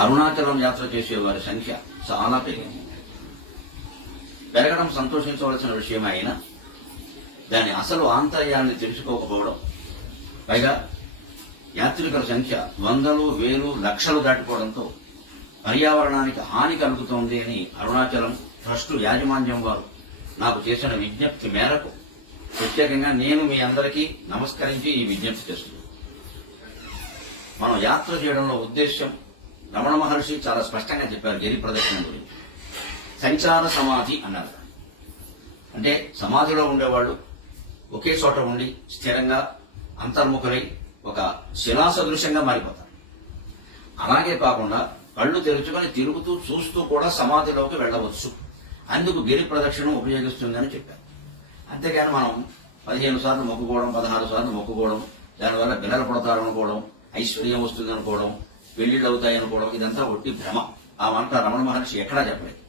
అరుణాచలం యాత్ర చేసే వారి సంఖ్య చాలా పెరిగింది. పెరగడం సంతోషించవలసిన విషయం అయినా దాని అసలు ఆంతర్యాన్ని తెలుసుకోకపోవడం పైగా యాత్రికుల సంఖ్య వందలు వేలు లక్షలు దాటిపోవడంతో పర్యావరణానికి హాని కలుగుతోంది అని అరుణాచలం ట్రస్టు యాజమాన్యం వారు నాకు చేసిన విజ్ఞప్తి మేరకు ప్రత్యేకంగా నేను మీ అందరికీ నమస్కరించి ఈ విజ్ఞప్తి చేస్తున్నాను. మనం యాత్ర చేయడంలో ఉద్దేశ్యం రమణ మహర్షి చాలా స్పష్టంగా చెప్పారు గిరి ప్రదక్షిణ గురించి. సంచార సమాధి అన్నారు. అంటే సమాధిలో ఉండేవాళ్ళు ఒకే చోట ఉండి స్థిరంగా అంతర్ముఖులై ఒక శిలా సదృశ్యంగా మారిపోతారు. అలాగే కాకుండా కళ్ళు తెరుచుకొని తిరుగుతూ చూస్తూ కూడా సమాధిలోకి వెళ్ళవచ్చు. అందుకు గిరి ప్రదక్షిణ ఉపయోగిస్తుందని చెప్పారు. అంతేగాని మనం పదిహేను సార్లు మొక్కుకోవడం పదహారు సార్లు మొక్కుకోవడం దానివల్ల పిల్లలు పుడతారు అనుకోవడం ఐశ్వర్యం వస్తుంది అనుకోవడం పెళ్ళిళ్ళు అవుతాయి కూడా ఇదంతా ఒట్టి భ్రమ. ఆ మాట రమణ మహర్షి ఎక్కడా చెప్పలేదు.